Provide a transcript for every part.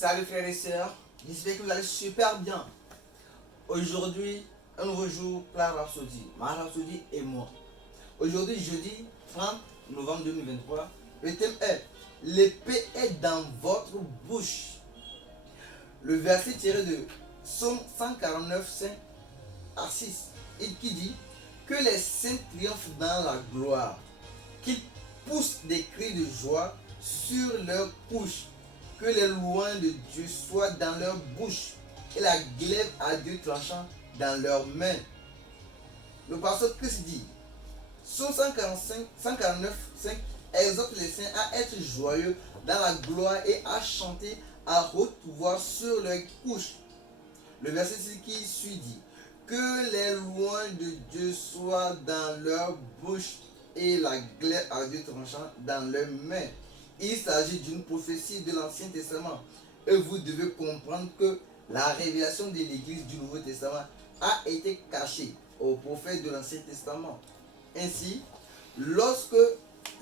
Salut frères et sœurs, j'espère que vous allez super bien. Aujourd'hui, un nouveau jour pour la Rhapsodie, ma Rhapsodie et moi. Aujourd'hui, jeudi 30 novembre 2023, le thème est l'épée est dans votre bouche. Le verset tiré de Psaume 149, 5 à 6, et qui dit que les saints triomphent dans la gloire, qu'ils poussent des cris de joie sur leur couche, que les louanges de Dieu soient dans leur bouche et la glaive à deux tranchants dans leurs mains. Le pasteur Christ dit, Psaume 149, 5 exhorte les saints à être joyeux dans la gloire et à chanter à haute voix sur leur couche. Le verset qui suit dit, que les louanges de Dieu soient dans leur bouche et la glaive à deux tranchants dans leurs mains. Il s'agit d'une prophétie de l'Ancien Testament. Et vous devez comprendre que la révélation de l'Église du Nouveau Testament a été cachée aux prophètes de l'Ancien Testament. Ainsi, lorsque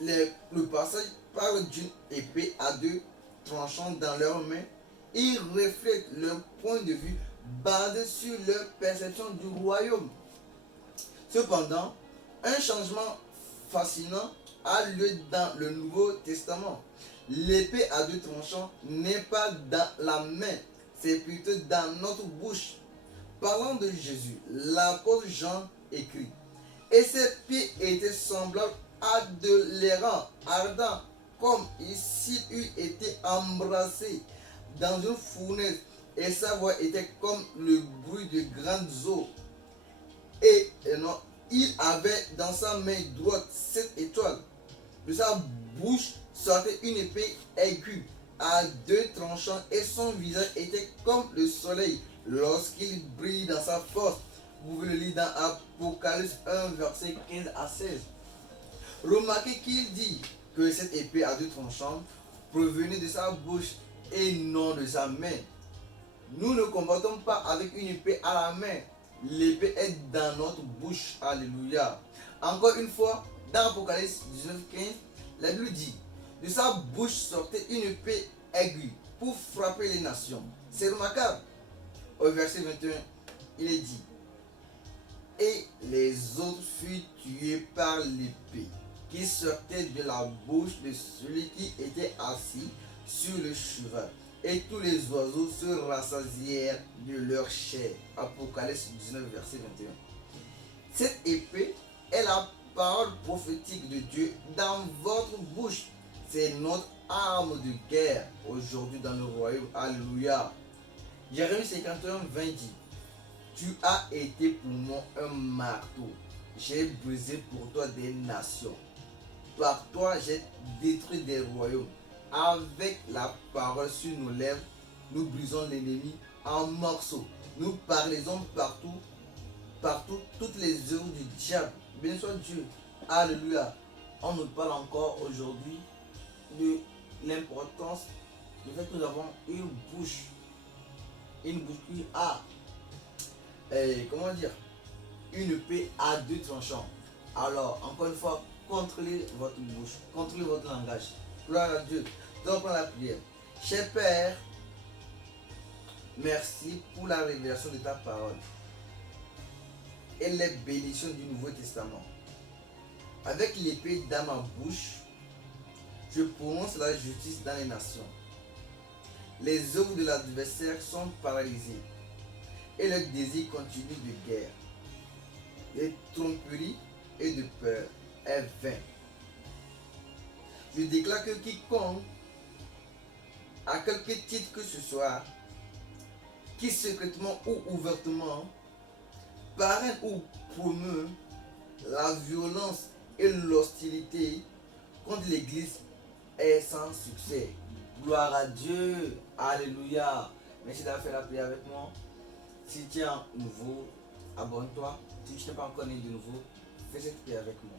le passage parle d'une épée à deux tranchants dans leurs mains, il reflète leur point de vue basé sur leur perception du royaume. Cependant, un changement fascinant a lieu dans le Nouveau Testament. L'épée à deux tranchants n'est pas dans la main, c'est plutôt dans notre bouche. Parlant de Jésus, l'apôtre Jean écrit, et ses pieds étaient semblables à de l'airain ardent, comme s'il eût été embrassé dans une fournaise, et sa voix était comme le bruit de grandes eaux. Et non, il avait dans sa main droite 7 étoiles. De sa bouche sortait une épée aiguë à deux tranchants et son visage était comme le soleil lorsqu'il brille dans sa force. Vous pouvez le lire dans Apocalypse 1, verset 15 à 16. Remarquez qu'il dit que cette épée à deux tranchants provenait de sa bouche et non de sa main. Nous ne combattons pas avec une épée à la main. L'épée est dans notre bouche. Alléluia. Encore une fois, dans Apocalypse 19, 15, la Bible dit, de sa bouche sortait une épée aiguë pour frapper les nations. C'est remarquable. Au verset 21, il est dit, et les autres furent tués par l'épée qui sortait de la bouche de celui qui était assis sur le cheval. Et tous les oiseaux se rassasièrent de leur chair. Apocalypse 19, verset 21. Cette épée est la parole prophétique de Dieu dans votre bouche. C'est notre arme de guerre aujourd'hui dans le royaume. Alléluia. Jérémie 51, 20 dit, tu as été pour moi un marteau. J'ai brisé pour toi des nations. Par toi, j'ai détruit des royaumes. Avec la parole sur nos lèvres, nous brisons l'ennemi en morceaux. Nous parlons partout, toutes les œuvres du diable. Béni soit Dieu. Alléluia. On nous parle encore aujourd'hui de l'importance du fait que nous avons une bouche qui a, comment dire, une épée à deux tranchants. Alors, encore une fois, contrôlez votre bouche, contrôlez votre langage. Gloire à Dieu. Nous allons prendre la prière. Cher Père, merci pour la révélation de ta parole et les bénédictions du Nouveau Testament. Avec l'épée dans ma bouche, je prononce la justice dans les nations. Les œuvres de l'adversaire sont paralysées et le désir continu de guerre, de tromperie et de peur est vain. Je déclare que quiconque, à quelque titre que ce soit, qui secrètement ou ouvertement parraine ou promeut la violence et l'hostilité contre l'Église est sans succès. Gloire à Dieu. Alléluia. Merci d'avoir fait la prière avec moi. Si tu es nouveau, abonne-toi. Si tu n'es pas encore né de nouveau, fais cette prière avec moi.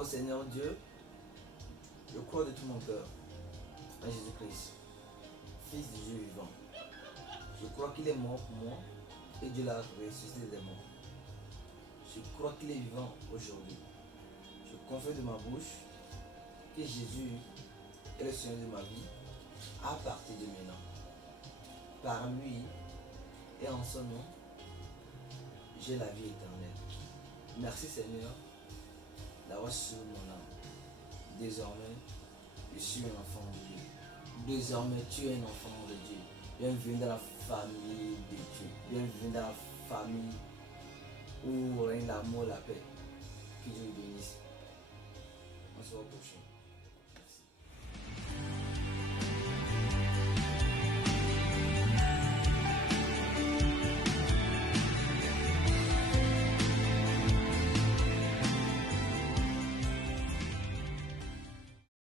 Ô Seigneur Dieu, je crois de tout mon cœur en Jésus-Christ, Fils du Dieu vivant. Je crois qu'il est mort pour moi et Dieu l'a ressuscité des morts. Je crois qu'il est vivant aujourd'hui. Je confesse de ma bouche que Jésus est le Seigneur de ma vie à partir de maintenant. Par lui et en son nom, j'ai la vie éternelle. Merci Seigneur d'avoir sauvé mon âme. Désormais, je suis un enfant de Dieu. Désormais, tu es un enfant de Dieu. Bienvenue dans la famille de Dieu. Bienvenue dans la famille où règne l'amour, la paix. Que Dieu bénisse. On se voit au prochain.